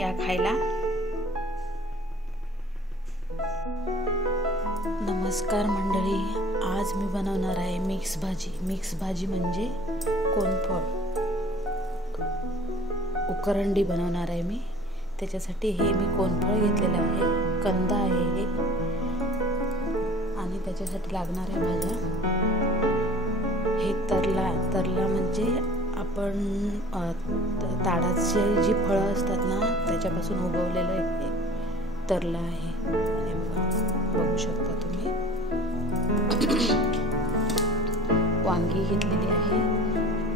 या खायला। नमस्कार मंडळी, आज मी बनवणार आहे मिक्स भाजी। मिक्स भाजी म्हणजे कोणफळ उकरंडी बनवणार आहे मी। त्याच्यासाठी हे मी कोणफळ घेतलेलं आहे, कंदा आहे हे, आणि त्याच्यासाठी लागणाऱ्या भाज्या हे तरला म्हणजे आपण ताडाचे जी फळं असतात ना त्याच्यापासून उगवलेलं हे तरला आहे। हे बघू शकता तुम्ही। वांगी घेतलेली आहे,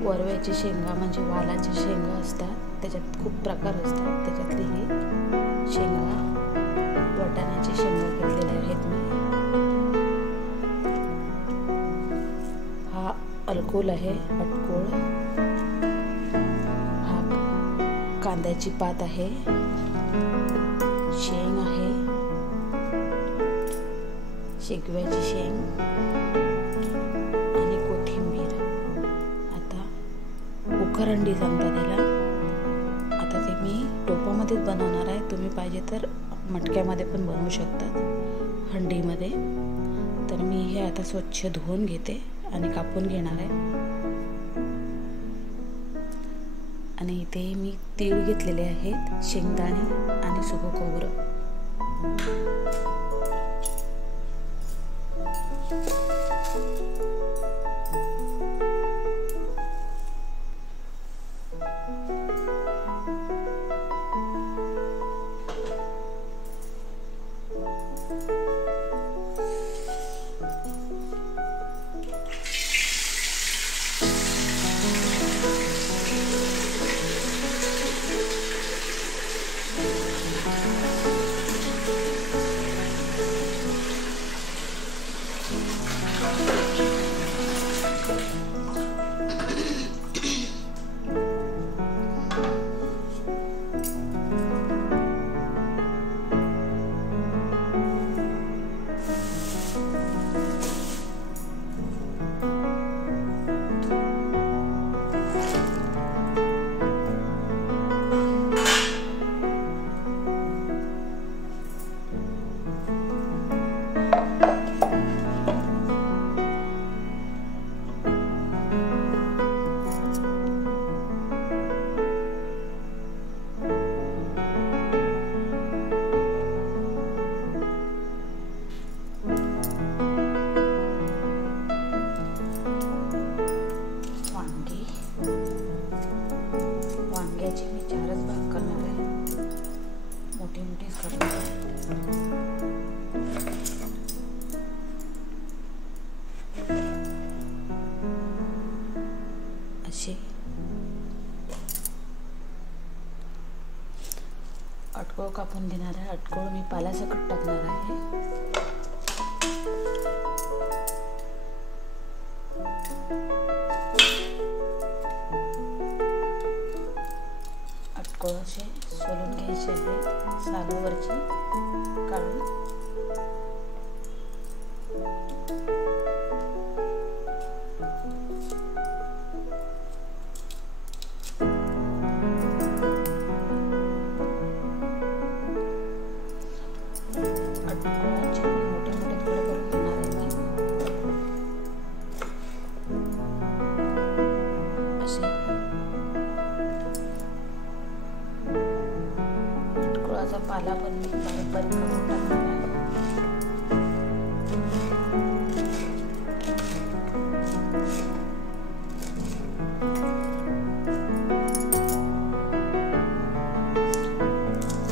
वरव्याची शेंगा म्हणजे वालाच्या शेंगा असतात, त्याच्यात खूप प्रकार असतात, त्याच्यातली ही शेंगा, वाटाण्याची शेंगा घेतलेल्या आहेत मी। हा अलकोल आहे, अटकोळ। हा कांद्याची पात आहे, शेंग आहे, शेगव्याची शेंग आणि कोथिंबीर। आता उकरंडी सांगतात त्याला। आता ते मी टोपामध्येच बनवणार आहे, तुम्ही पाहिजे तर मटक्यामध्ये पण बनवू शकतात, हंडीमध्ये। तर मी हे आता स्वच्छ धुवून घेते आणि कापून घेणार आहे। आणि इथे मी तीळ घेतलेले आहेत, शेंगदाणे आणि सुकं खोबरं। वांग्याचे मी 4च भाग करणार आहे, मोठी मोठीच करणार आहे। असे अटकोळ कापून घेणार आहे। अटकोळ मी पाल्यासकट टाकणार आहे। अटकोळ असे सोलून घ्यायचे आहेत, सालावरची काढून। अटकोळाचे मोठे मोठे तुकडे करून घेणार आहे मी, असे। अटकोळाचा पाला पण मी बारीक बारीक करून टाकणार आहे।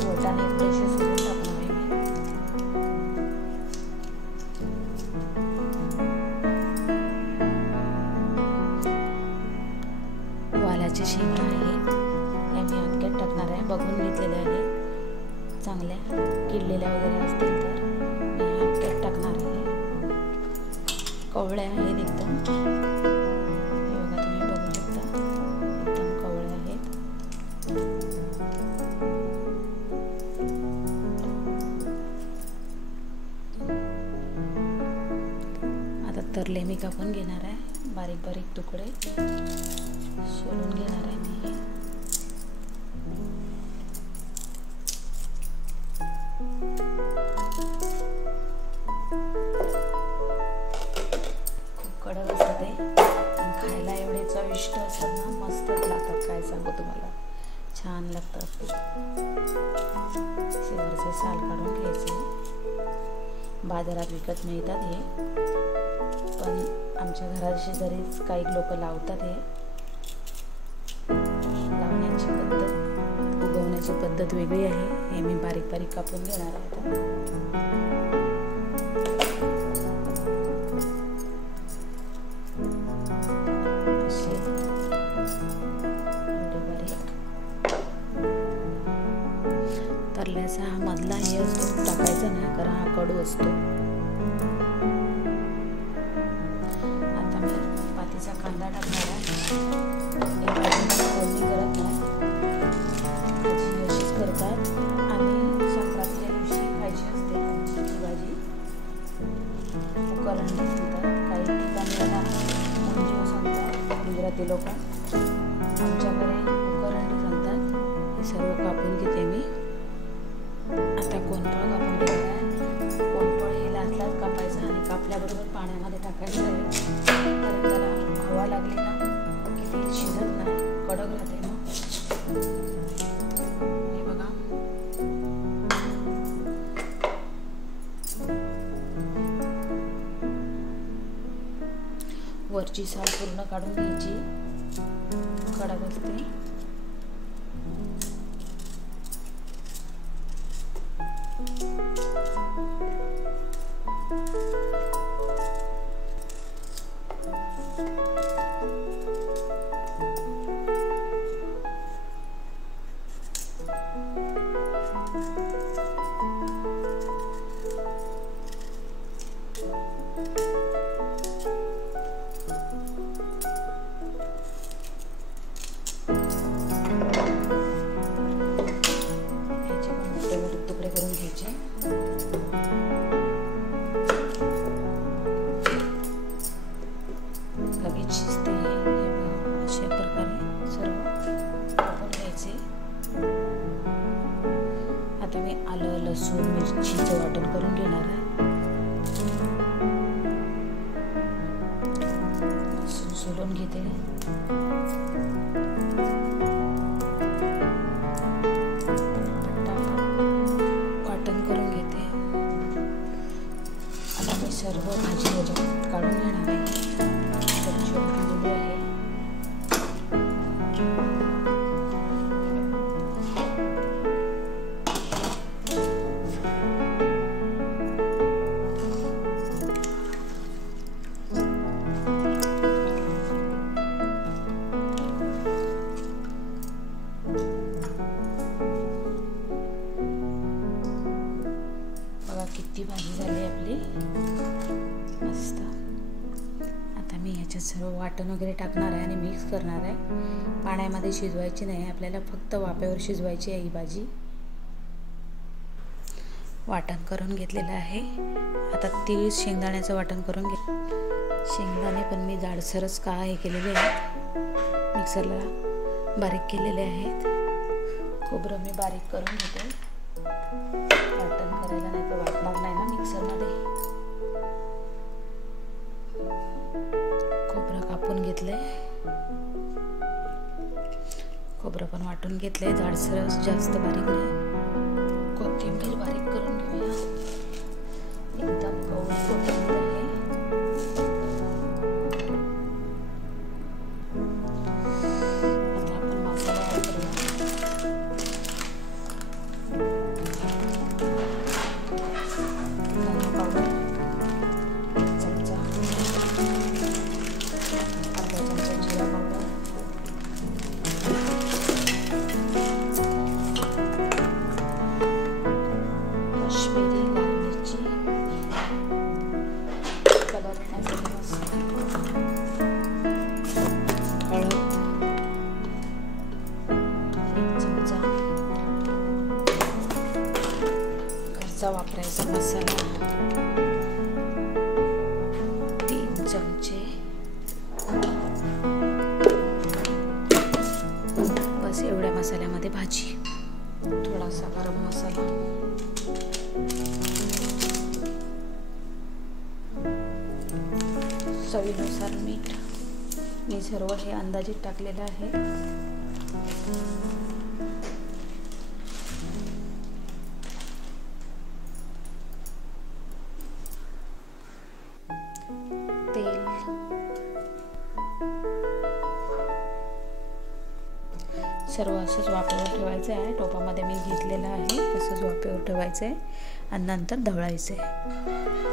वाटाणे थोडेसे सोलून टाकणार आहे मी। वालाचे शेंगा आहेत, या मी अख्ख्यात टाकणार आहे, बघून घेतलेले आहे। चांगल्या किडलेल्या वगैरे असतील तर मी अख्ख्यात टाकणार आहे। कवळ्या आहेत एकदम, हे बघा तुम्ही बघू शकता, एकदम कवळ्या आहेत। आता तरले मी कापून घेणार आहे, बारीक बारीक तुकडे सोलून घेणार आहे मी। चविष्ट असतात ना, मस्तच लागतात. काय सांगू तुम्हाला, छान लागतात. वरचं साल काढून घ्यायचे. बाजारात विकत मिळतात हे, पण आमच्या घरा शेजारीच काही लोक लावतात. हे लावण्याची पद्धत, उगवण्याची पद्धत वेगळी आहे. हे मी बारीक बारीक कापून घेणार आहे. तरल्याचा हा मधला हे असतो, टाकायचा नाही कारण हा कडू असतो. आता मी पातीचा कांदा टाकणार आहे. फोडणी करत नाही, भाजी अशीच करतात आणि संक्रांतीच्या दिवशी खायची असते ही भाजी. उकरंडी म्हणतात, काही ठिकाणी याला मुंजियो सांगतात गुजराती लोक, आमच्याकडे उकरंडी सांगतात. हे सर्व कापून घेते मी. आता कोणफळ कापून घेणार आहे. कोणफळ हे लाच कापायचं आणि कापल्याबरोबर पाण्यामध्ये टाकायचं आहे. तर त्याला हवा लागली ना की ते शिजत नाही, कडक राहते. मग हे बघा, वरची साल पूर्ण काढून घ्यायची, कडक असते. लगेच शिजते. अशा प्रकारे सर्व कापून घ्यायचे. आता मी आलं, लसूण, मिरचीचं वाटण करून घेणार आहे. लसूण सोलून घेते. वाटण करून घेते. आता मी सर्व भाजी याच्यात काढून घेणार आहे. किती भाजी झाली आपली, मस्त. आता मी ह्याच्यात सर्व वाटण वगैरे टाकणार आहे आणि मिक्स करणार आहे. पाण्यामध्ये शिजवायची नाही, आपल्याला फक्त वाफेवर शिजवायची आहे ही भाजी. वाटण करून घेतलेलं आहे. आता तीळ शेंगदाण्याचं वाटण करून घे. शेंगदाणे पण मी जाडसरच हे केलेले आहेत, मिक्सरला बारीक केलेले आहेत. खोबरं मी बारीक करून घेते, वाटण करायला नाही तर वाटणार नाही ना मिक्सरमध्ये. खोबरं कापून घेतलंय, खोबरं पण वाटून घेतलंय जाडसर, जास्त बारीक नाही. कोथिंबीर बारीक करून घेऊया, एकदम कवळी कोथिंबीर आहे. आता आपण मसाला ऍड करूया. वापरायचा मसाला 3 चमचे, बस एवढ्या मसाल्यामध्ये भाजी. थोडासा गरम मसाला, चवीनुसार मीठ, मी सर्व हे अंदाजित टाकलेलं आहे. तेल, सर्व असंच वाफेवर ठेवायचं आहे. टोपामध्ये मी घेतलेलं आहे, असंच वाफेवर ठेवायचं आहे आणि नंतर ढवळायचं आहे.